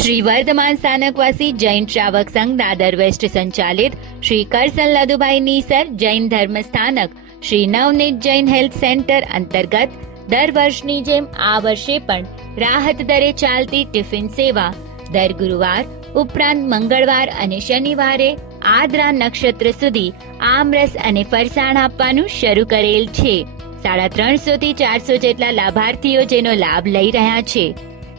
શ્રી વર્ધમાન સ્થાનકવાસી જૈન શ્રાવક સંઘ દાદર વેસ્ટ સંચાલિત શ્રી કરસન લદુભાઈ નીસર જૈન ધર્મ સ્થાનક શ્રી નવનીત જૈન હેલ્થ સેન્ટર અંતર્ગત દર વર્ષની જેમ આ વર્ષે પણ રાહત દરે ચાલતી ટિફિન સેવા દર ગુરુવાર ઉપરાંત મંગળવાર અને શનિવારે આદ્રા નક્ષત્ર સુધી આમરસ અને ફરસાણ આપવાનું શરૂ કરેલ છે. 350 થી 400 જેટલા લાભાર્થીઓ જેનો લાભ લઈ રહ્યા છે.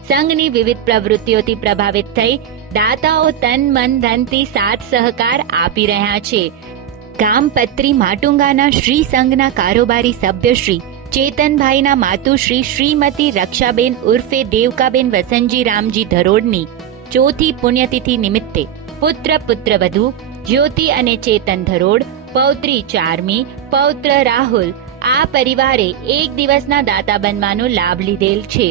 સંઘની વિવિધ પ્રવૃત્તિઓથી પ્રભાવિત થઈ દાતાઓ તન મન ધનથી સાથ સહકાર આપી રહ્યા છે. ગામ પત્રી માટુંગાના શ્રી સંઘના કારોબારી સભ્ય શ્રી ચેતનભાઈના માતુશ્રી શ્રીમતી રક્ષાબેન ઉર્ફે દેવકાબેન વસંતજી રામજી ધરોડની ચોથી પુણ્યતિથિ નિમિત્તે પુત્ર પુત્રવધુ જ્યોતિ અને ચેતન ધરોડ, પૌત્રી ચારમી, પૌત્ર રાહુલ આ પરિવારે એક દિવસના દાતા બનવાનો લાભ લીધેલ છે.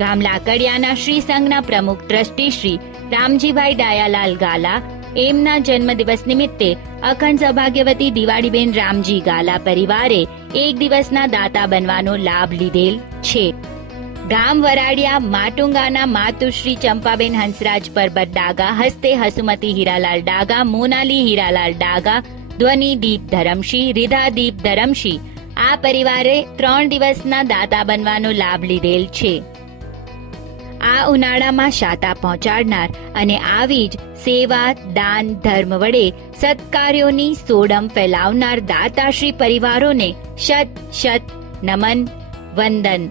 ગામ લાકડિયાના શ્રી સંઘના પ્રમુખ ટ્રસ્ટી શ્રી રામજીભાઈ ડાયાલાલ ગાલા એમના જન્મદિવસ નિમિત્તે અખંડ સૌભાગ્યવતી દિવાળીબેન રામજી ગાલા પરિવારે એક દિવસના દાતા બનવાનો લાભ લીધેલ છે. ગામ વરાડિયા માટુંગાના માતુશ્રી ચંપાબેન હંસરાજ પરબત ડાગા હસ્તે હસુમતી હીરાલાલ ડાગા, મોનાલી હીરાલાલ ડાગા, ધ્વનિ દીપ ધરમશી, રીધા દીપ ધરમશી આ પરિવારે 3 દિવસના દાતા બનવાનો લાભ લીધેલ છે. આ ઉનાળામાં શાતા પહોંચાડનાર અને આવી જ સેવા દાન ધર્મ વડે સત્કાર્યોની સોડમ ફેલાવનાર દાતાશ્રી પરિવારોને શત શત નમન વંદન.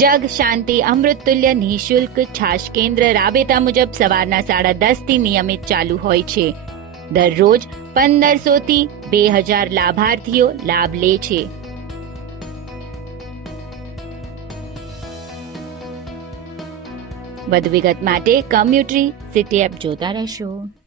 જગ શાંતિ અમૃતતુલ્ય નિઃશુલ્ક છાશ કેન્દ્ર રાબેતા મુજબ સવારના 10:30 થી નિયમિત ચાલુ હોય છે. દરરોજ 1500 થી 2000 લાભાર્થીઓ લાભ લે છે. વધુ વિગત માટે કમ્યુનિટી સિટી એપ જોતા રહેશો.